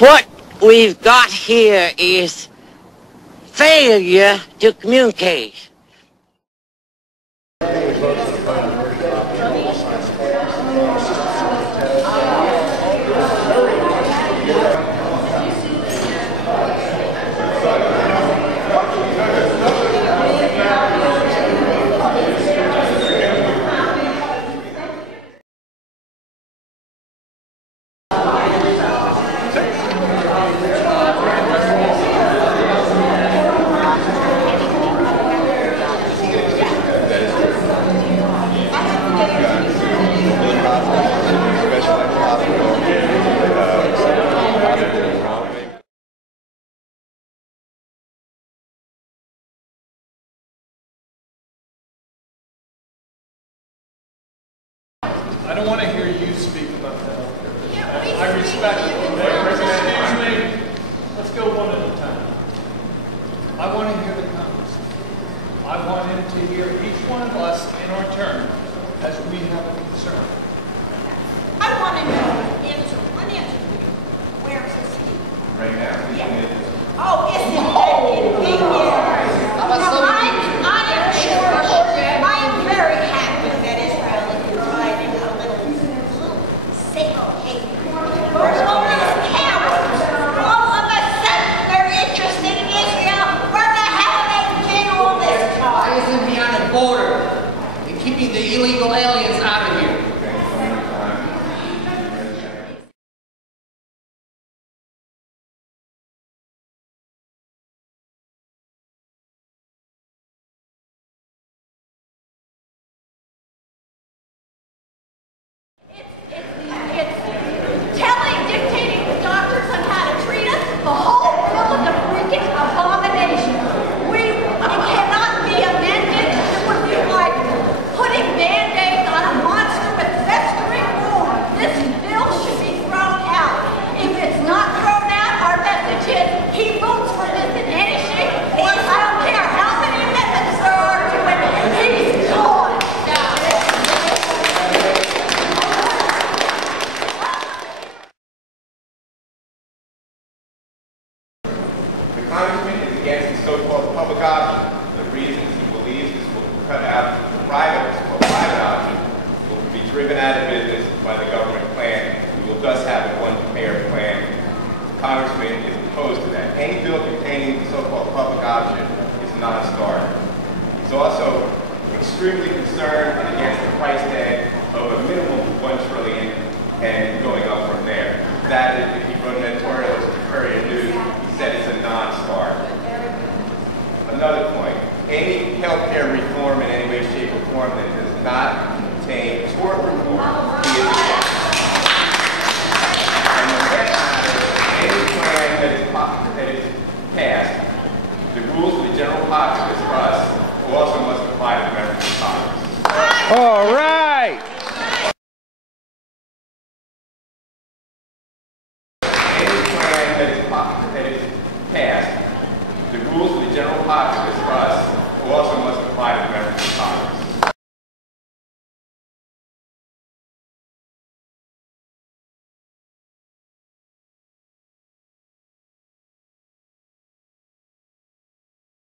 What we've got here is failure to communicate. I don't want to hear you speak about that. I respect it. Excuse me. Let's go one at a time. I want to hear the Congressman. I want him to hear each one of us in our turn as we have a concern. I want to know one answer to you. Where's the seat? Right now? Yeah. Oh, is it? I am sure. I am very happy that Israel is providing a little safe haven. All these cowards, all of a sudden they're interested in Israel. Where the hell have they been all this time? Why isn't he on the border and keeping the illegal aliens out of here? Dictating the doctors on how to treat us, the whole bill is a freaking abomination. It cannot be amended. It would be like putting Band-Aids on a monster with festering wounds. This bill should be thrown out. If it's not thrown out, our message is he votes for this in any shape. I don't care how many amendments there are to it. He's gone. The Congressman is against the so-called public option. The reasons he believes this will cut out the private option will be driven out of business by the government plan. We will thus have a one-payer plan. The Congressman is opposed to that. Any bill containing the so-called public option is a non-starter. He's also extremely concerned and against the price tag of a minimum of $1 trillion and going up from there. That is, if he wrote an editorial to Courier News, he said it's a non-starter. Another point, any health care reform in any way, shape, or form that does not contain tort reform, he is against. And the fact matter, any plan that is passed, the rules of the general populace, us, also must apply to the members of Congress. All right. That is passed, the rules of the general populace, us, also must apply to the members of Congress.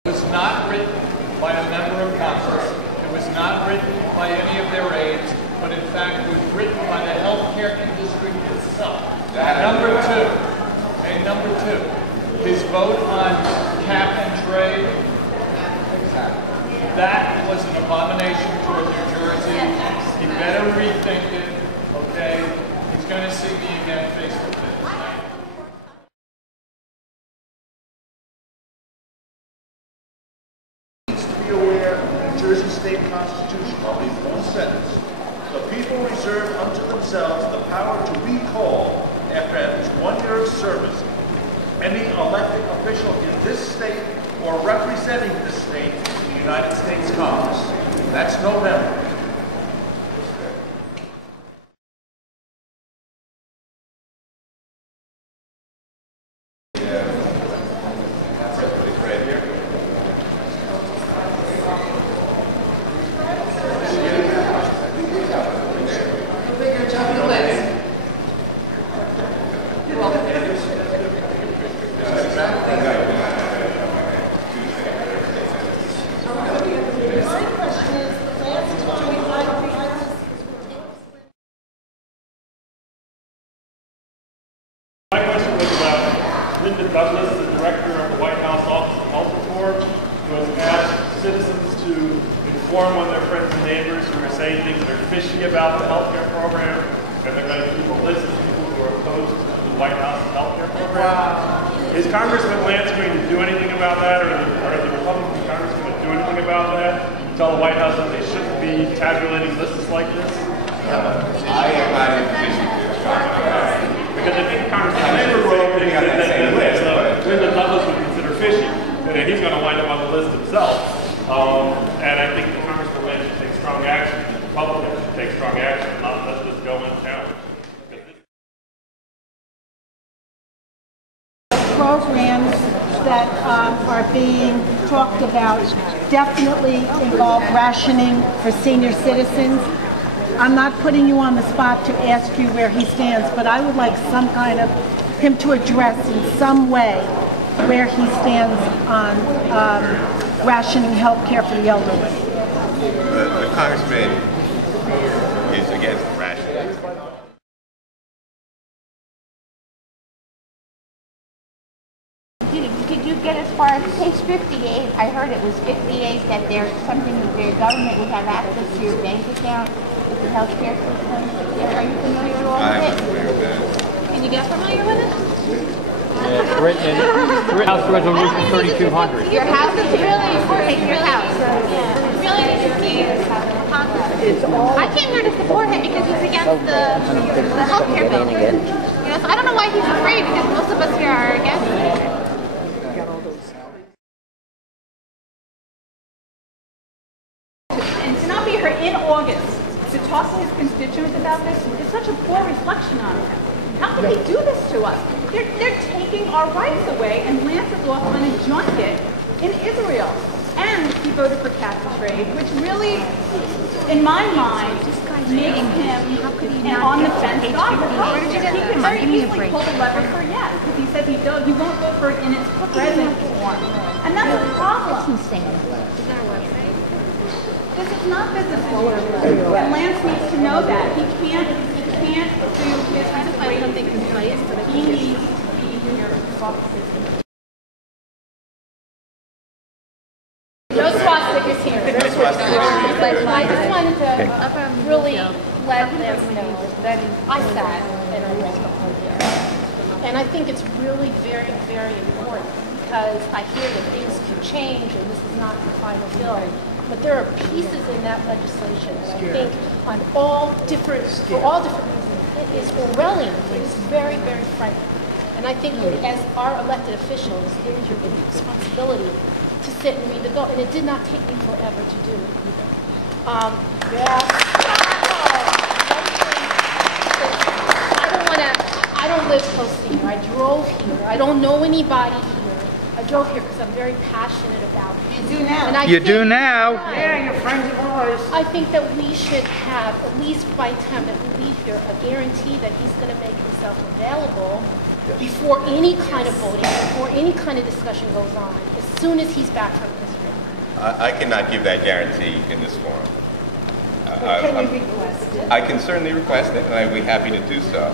It was not written by a member of Congress. It was not written by any of their aides, but in fact was written by the healthcare industry itself. Number two, his vote on cap and trade, that was an abomination toward New Jersey. He better rethink it, okay? He's going to see me again face to face. Be aware of the New Jersey State Constitution. I'll read one sentence. The people reserve unto themselves the power to recall, after at least 1 year of service, any elected official in this state or representing this state in the United States Congress. That's November. Linda Douglas, the director of the White House Office of Health Reform, who has asked citizens to inform on their friends and neighbors who are saying things that are fishy about the health care program, and they're going to keep a list of people who are opposed to the White House health care program. Wow. Is Congressman Lance going to do anything about that, or are the Republican Congress going to do anything about that? Tell the White House that they shouldn't be tabulating lists like this? I am not in a position to comment on that. Because I think Congressman Lance wrote things that Linda Douglas would consider fishy, and he's going to wind up on the list himself. And I think the Congressman Lance should take strong action, the Republicans should take strong action, not let this go unchallenged. Programs that are being talked about definitely involve rationing for senior citizens. I'm not putting you on the spot to ask you where he stands, but I would like some kind of him to address in some way where he stands on rationing health care for the elderly. The Congressman is against rationing. Did you get as far as page 58? I heard it was 58 that there's something that the government would have access to your bank account with the health care system. Are you familiar with all of it? I'm familiar with that. Can you get familiar with it? Yeah, it's written in House Resolution 3200. Your house is really important. Your house. Yeah. Really needs to be I came here to support him because he's against the health care bill. You know, so I don't know why he's afraid because most of us here are against it. And to not be here in August to talk to his constituents about this is such a poor reflection on him. How can he do this to us? They're taking our rights away, and Lance is off on a junket in Israel. And he voted for capital trade, which really, in my mind, makes him on the fence guy. He can very easily pull the lever for yes, because he says he won't vote for it in its present form. And that's a problem. This is not business as usual. And Lance needs to know that. He can't do business the way something can play it, but he needs to be here to talk to business. No swastikas here. But I just wanted to really let Lance know that I sat in a couple of years. And I think it's really very, very important because I hear that things can change and this is not the final bill. But there are pieces in that legislation that I think on for all different reasons, it is Orwellian. It is very, very frightening. And I think that as our elected officials, it is your responsibility to sit and read the bill. And it did not take me forever to do it either. I don't live close to here. I drove here. I don't know anybody here. I drove here because I'm very passionate about it. You do now. And You do now. Yeah, your friends of ours. I think that we should have, at least by the time that we leave here, a guarantee that he's going to make himself available before any kind of voting, before any kind of discussion goes on, as soon as he's back from Israel. I cannot give that guarantee in this forum. Can you request it? I can certainly request it, and I'd be happy to do so.